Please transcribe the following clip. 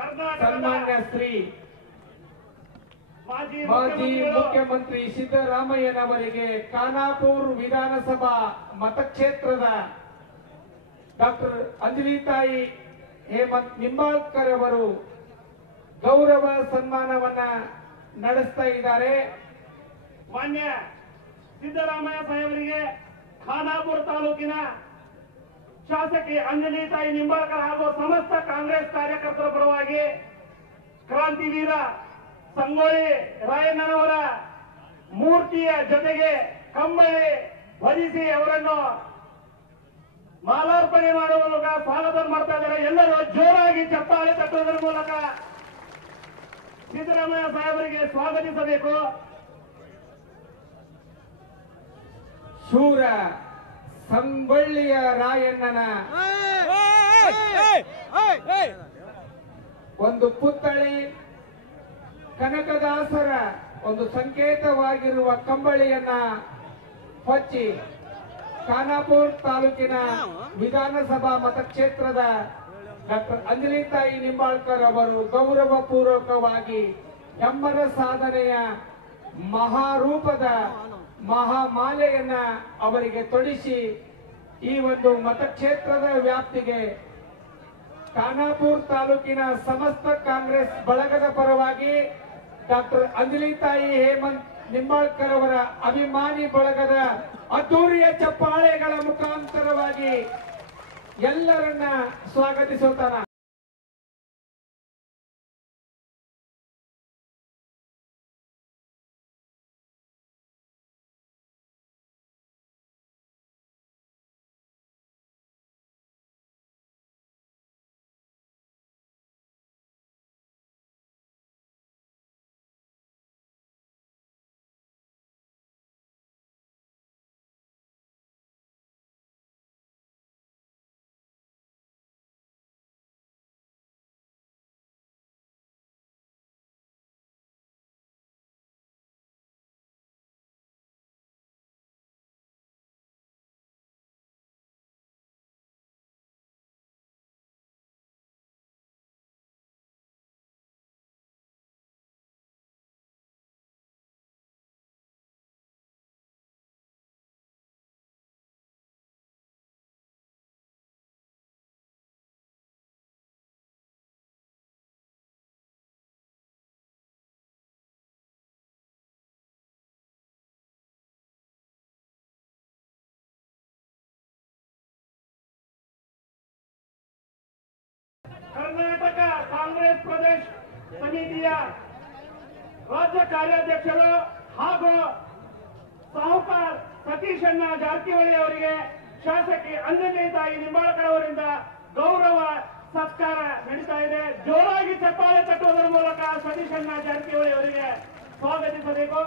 ಸನ್ಮಾನ್ಯ ಶ್ರೀ ಮಾಜಿ ಮುಖ್ಯಮಂತ್ರಿ ಸಿದ್ದರಾಮಯ್ಯನವರಿಗೆ ಖಾನಾಪುರ ವಿಧಾನಸಭಾ ಮತಕ್ಷೇತ್ರದ ಡಾಕ್ಟರ್ ಅಂಜಲಿತಾಯಿ ಹೇಮಂತ್ ನಿಂಬಾಳ್ಕರ್ ಅವರು ಗೌರವ ಸನ್ಮಾನವನ್ನ ನಡೆಸ್ತಾ ಇದ್ದಾರೆ. ಮಾನ್ಯ ಸಿದ್ದರಾಮಯ್ಯ ಸಾಹೇಬರಿಗೆ ಖಾನಾಪುರ ತಾಲೂಕಿನ ಶಾಸಕಿ ಅಂಜಲಿತಾಯಿ ನಿಂಬಾಳ್ಕರ್ ಹಾಗೂ ಸಮಸ್ತ ಕಾಂಗ್ರೆಸ್ ಕಾರ್ಯಕರ್ತರ ಪರವಾಗಿ ಕ್ರಾಂತಿವೀರ ಸಂಗೊಳ್ಳಿ ರಾಯಣ್ಣನವರ ಮೂರ್ತಿಯ ಜೊತೆಗೆ ಕಂಬಳಿ ಹೊದಿಸಿ ಅವರನ್ನು ಮಾಲಾರ್ಪಣೆ ಮಾಡುವ ಮೂಲಕ ಸ್ವಾಗತ ಮಾಡ್ತಾ ಇದ್ದಾರೆ. ಎಲ್ಲರೂ ಜೋರಾಗಿ ಚಪ್ಪಾಳೆ ತಟ್ಟುವುದರ ಮೂಲಕ ಸಿದ್ದರಾಮಯ್ಯ ಸಾಹೇಬರಿಗೆ ಸ್ವಾಗತಿಸಬೇಕು. ಶೂರ ಸಂಗೊಳ್ಳಿಯ ರಾಯಣ್ಣನ ಒಂದು ಪುತ್ಥಳಿ, ಕನಕದಾಸರ ಒಂದು ಸಂಕೇತವಾಗಿರುವ ಕಂಬಳಿಯನ್ನ ಹೊಚ್ಚಿ ಖಾನಾಪುರ ತಾಲೂಕಿನ ವಿಧಾನಸಭಾ ಮತಕ್ಷೇತ್ರದ ಡಾಕ್ಟರ್ ಅಂಜಲಿತಾಯಿ ನಿಂಬಾಳ್ಕರ್ ಅವರು ಗೌರವ ಪೂರ್ವಕವಾಗಿ ಹೆಮ್ಮರ ಸಾಧನೆಯ ಮಹಾರೂಪದ ಮಹಾಮಾಲೆಯನ್ನ ಅವರಿಗೆ ತೊಡಿಸಿ ಈ ಒಂದು ಮತಕ್ಷೇತ್ರದ ವ್ಯಾಪ್ತಿಗೆ ಖಾನಾಪುರ ತಾಲೂಕಿನ ಸಮಸ್ತ ಕಾಂಗ್ರೆಸ್ ಬಳಗದ ಪರವಾಗಿ ಡಾಕ್ಟರ್ ಅಂಜಲಿತಾಯಿ ಹೇಮಂತ್ ನಿಂಬಾಳ್ಕರ್ ಅವರ ಅಭಿಮಾನಿ ಬಳಗದ ಅದ್ದೂರಿಯ ಚಪ್ಪಾಳೆಗಳ ಮುಖಾಂತರವಾಗಿ ಎಲ್ಲರನ್ನ ಸ್ವಾಗತಿಸುತ್ತಾನ. ಕರ್ನಾಟಕ ಕಾಂಗ್ರೆಸ್ ಪ್ರದೇಶ ಸಮಿತಿಯ ರಾಜ್ಯ ಕಾರ್ಯಾಧ್ಯಕ್ಷರು ಹಾಗೂ ಸಾಹುಕಾರ್ ಸತೀಶಣ್ಣ ಜಾರಕಿಹೊಳಿ ಅವರಿಗೆ ಶಾಸಕಿ ಅಂಜಲಿತಾಯಿ ನಿಂಬಾಳ್ಕರ್ ಅವರಿಂದ ಗೌರವ ಸತ್ಕಾರ ನಡೀತಾ ಇದೆ. ಜೋರಾಗಿ ಚಪ್ಪಾಳೆ ತಟ್ಟುವುದರ ಮೂಲಕ ಸತೀಶಣ್ಣ ಜಾರಕಿಹೊಳಿ ಅವರಿಗೆ ಸ್ವಾಗತಿಸಬೇಕು.